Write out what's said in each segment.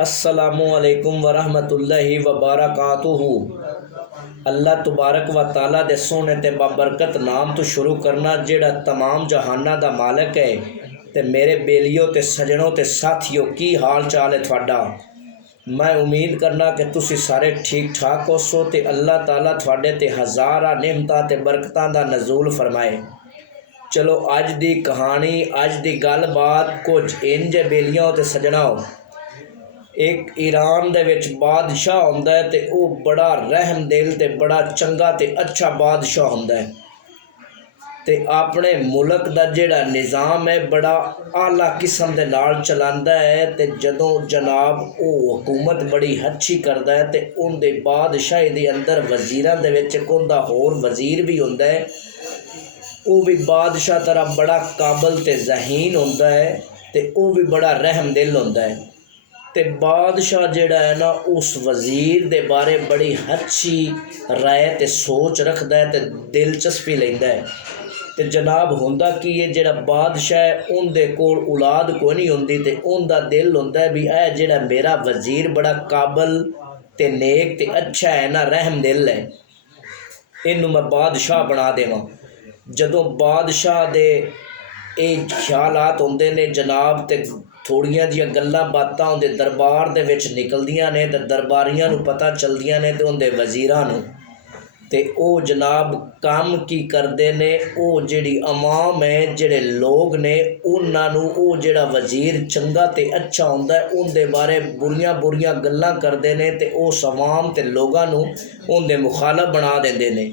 अस्सलामुअलैकुम वरहमतुल्लाहि वबरकातुहू। अल्लाह तबारक व ताला दे सोहने ते बाबरकत नाम तो शुरू करना जेड़ा तमाम जहाना दा मालक है। ते मेरे बेलियो ते सजनों ते साथियों की हाल चाल है थोड़ा। मैं उम्मीद करना कि तुसी सारे ठीक ठाक होसो ते अल्लाह ताला थोड़े ते हज़ारा नेमतां ते बरकतां दा नज़ूल फरमाए। चलो अज दी कहानी अज दी गलबात कुछ इंज बेलियों ते सजनाओ। एक ईरान दे विच बादशाह हुंदा है ते वह बड़ा रहम दिल ते बड़ा चंगा ते अच्छा बादशाह हुंदा है ते अपने मुल्क दा जिहड़ा निज़ाम है बड़ा आला किस्म दे नाल चलांदा है। ते जदों जनाब वो हुकूमत बड़ी अच्छी करदा है ते उनदे बादशाही दे अंदर वज़ीरां दे विच इक उंदा होर वज़ीर भी हुंदा है। वो भी बादशाह तरह बड़ा काबल ते ज़हीन हुंदा है ते वो भी बड़ा रहम दिल हुंदा है। ते बादशाह जिहड़ा है ना उस वज़ीर दे बारे बड़ी अच्छी राय ते सोच रखदा है ते दिलचस्पी लैंदा है। ते जनाब हुंदा कि ये जिहड़ा बादशाह है उनदे कोल औलाद कोई नहीं हुंदी ते उनदा दिल हुंदा है भी ऐ जिहड़ा मेरा वज़ीर बड़ा काबल ते नेक ते अच्छा है ना, रहम दिल है, इनू मैं बादशाह बना देवां। जदों बादशाह दे ਇਹ ख्यालात होंदे ने जनाब ते थोड़ियां जिहियां गल्लां बातां उहदे दरबार दे विच निकलदियां ने ते दरबारियां नूं पता चलदियां ने ते उहदे वज़ीरां नूं ते ओह जनाब काम की करदे ने। ओह जिहड़ी अवाम है जिहड़े लोग ने उन्हां नूं ओह जिहड़ा वज़ीर चंगा ते अच्छा हुंदा है उहदे बारे बुरियां बुरियां गल्लां करदे ने ते उस अवाम ते लोगां नूं उहदे मुखालफ बना दिंदे ने।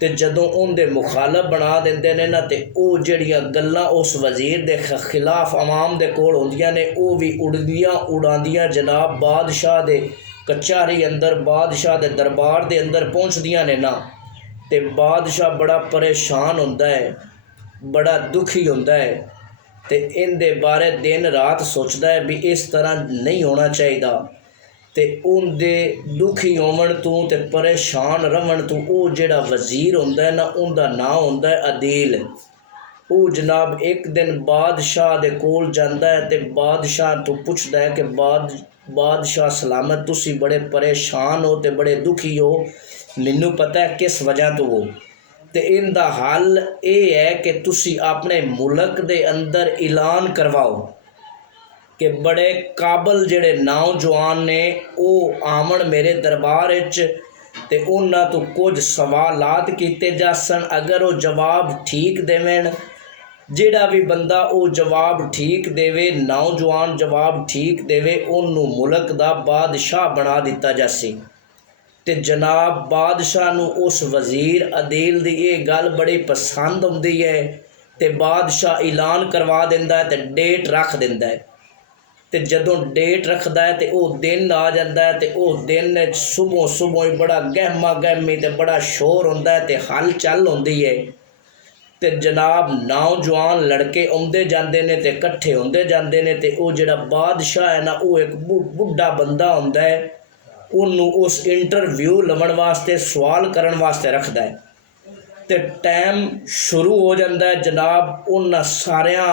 ते जदों उनके मुखालफ बना देंदे ने ना ते ओह जिहड़ियां गल्लां उस वज़ीर दे खिलाफ अवाम दे कोल होंदियां ने ओह भी उड़दियां उड़ांदियां जनाब बादशाह दे कचहरी अंदर बादशाह दे दरबार दे अंदर पहुंचदियां ने ना। ते बादशाह बड़ा परेशान हुंदा है, बड़ा दुखी हुंदा है ते इनदे बारे दिन रात सोचदा है भी इस तरह नहीं होना चाहिदा। ते उनदे दुखी होवन तू ते परेशान रहन तू ओह जिहड़ा वज़ीर हुंदा है ना उनदा नाम हुंदा है अदील। ओह जनाब एक दिन बादशाह दे कोल जांदा है ते बादशाह तो पुछदा है कि बादशाह सलामत तुसी बड़े परेशान हो ते बड़े दुखी हो, मैनू पता है किस वजह तो हो ते इनदा हल ये है कि तुसी अपने मुल्क दे अंदर ऐलान करवाओ कि बड़े काबल जिहड़े नौजवान ने वो आवन मेरे दरबार विच ते उन्हां तो कुछ सवालात कीते जासन। अगर वो जवाब ठीक देवन, जिहड़ा भी बंदा वो जवाब ठीक देवे, नौजवान जवाब ठीक देवे, उन्नू मुल्क दा बादशाह बना दिता जासी। ते जनाब बादशाह नू उस वज़ीर अदील दी ये गल बड़ी पसंद आउंदी है ते बादशाह ऐलान करवा दिंदा है ते डेट रख दिंदा है। ते जदों डेट रखदा है ते वह दिन आ जांदा है ते उस दिन सुबह सुबह ही बड़ा गहमा गहमी ते बड़ा शोर हुंदा है ते हल चल हुंदी है। ते जनाब नौजवान लड़के आउंदे जांदे ने ते इकट्ठे हुंदे जांदे ने ते वह जिहड़ा बादशाह है ना वह एक बुढ़ा बंदा हुंदा है, उन्नू उस इंटरव्यू लवन वास्ते सवाल करन वास्ते रखदा है। ते टाइम शुरू हो जाता है जनाब उन्हां सारियां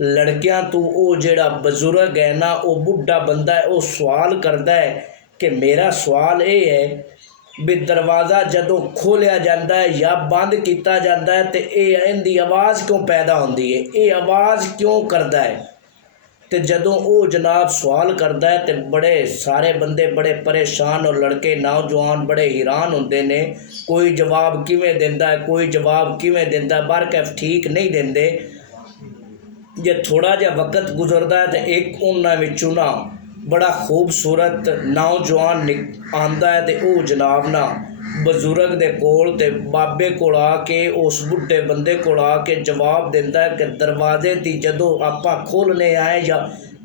लड़कियां तो वह जिहड़ा बजुर्ग है ना वह बुढ़ा बंदा है वह सवाल करता है कि मेरा सवाल ये है भी दरवाज़ा जदों खोलिया जाता है या बंद किया जाता है तो ये इनकी आवाज़ क्यों पैदा होती है, ये आवाज़ क्यों करता है। तो जदों वो जनाब सवाल करता है तो बड़े सारे बंदे बड़े परेशान और लड़के नौजवान बड़े हैरान होंदे ने, कोई जवाब किवें दिंदा है, कोई जवाब किवें दिंदा है, बरकैफ ठीक नहीं देंदे। जे थोड़ा जिहा वक्त गुजरता है तो एक उन्हां विचों ना बड़ा खूबसूरत नौजवान आंदा है तो वह जनाब ना बजुर्ग दे कोल ते बाबे कोल आके उस बुढ़े बंदे कोल आके जवाब दिंदा है कि दरवाजे की जदों आपां खोलने आए या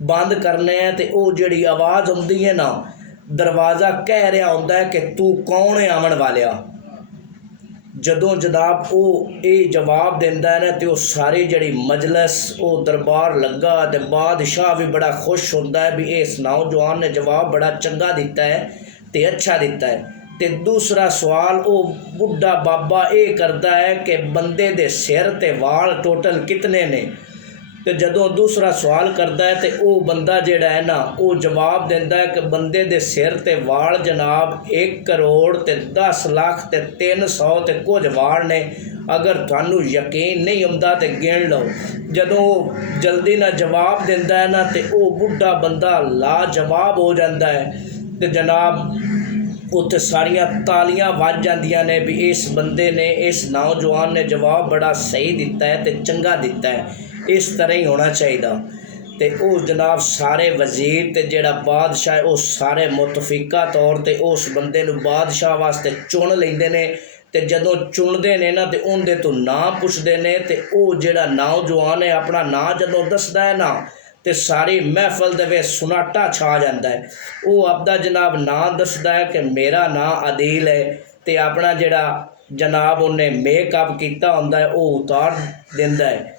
बंद करने हैं तो वह जिहड़ी आवाज़ आउंदी है ना दरवाज़ा कह रहा होंदा है कि तू कौन है आवन वालिया। जदों जनाब वो ये जवाब दिंदा है ना तो सारी जड़ी मजलस वो दरबार लगा तो बादशाह भी बड़ा खुश होंदा है भी इस नौजवान ने जवाब बड़ा चंगा दिता है तो अच्छा दिता है। तो दूसरा सवाल वो बुढ़ा बाबा ये करता है कि बंदे दे सिर ते वाल टोटल कितने ने। तो जदों दूसरा सवाल करता है तो वह बंदा जिहड़ा है ना वो जवाब देंदा है कि बंदे दे सिर ते वाल जनाब 1 करोड़ ते 10 लाख ते 300 ते कुछ वाल ने, अगर थानू यकीन नहीं आउंदा तो गिन लो। जदों जल्दी ना जवाब देंदा है ना तो वह बुढ़ा बंदा लाजवाब हो जाता है। तो जनाब उत्थे सारियां तालियां वज जांदियां ने भी इस बंदे ने, इस नौजवान ने जवाब बड़ा सही दिता है तो चंगा दिता है, इस तरह ही होना चाहिए। तो वह जनाब सारे वजीर ते जेड़ा बादशाह है वह सारे मुतफिका तौर पर उस बंदे नूं बादशाह वास्ते चुन लेंदे ने। तो जदों चुनते हैं ना तो उनके तो नाम पुछते हैं तो वह जेड़ा नौजवान है अपना नाम जदों दसदा है ना तो सारी महफल दे विच सुनाटा छा जाता है। वो आपदा जनाब नाम दसदा है कि मेरा नाम आदिल है, तो अपना जेड़ा जनाब उन्हें मेकअप किया होंदा है वो उतार दिंदा है।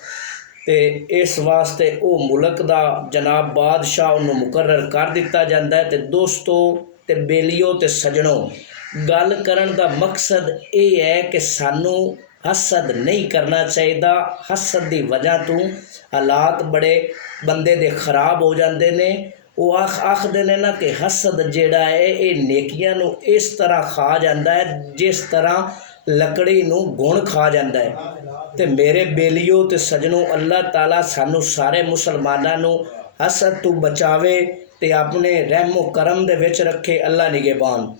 तो इस वास्ते वो मुल्क का जनाब बादशाह उन्होंने मुकर्रर कर दिता जाता है। तो दोस्तों ते बेलियो ते सजनों, गल करन दा मकसद ये है कि सानू हसद नहीं करना चाहिए। हसद की वजह तो हालात बड़े बंदे दे खराब हो जाते ने। वो आखदे ने ना कि हसद जेड़ा है ये नेकियां नू इस तरह खा जाता है जिस तरह लकड़ी नू गुण खा जाता है। तो मेरे बेलियो तो सजनों, अल्लाह ताला सानू सारे मुसलमानां नू हसद तो बचावे ते अपने रहमो करम दे विच रखे। अल्लाह निगहबान।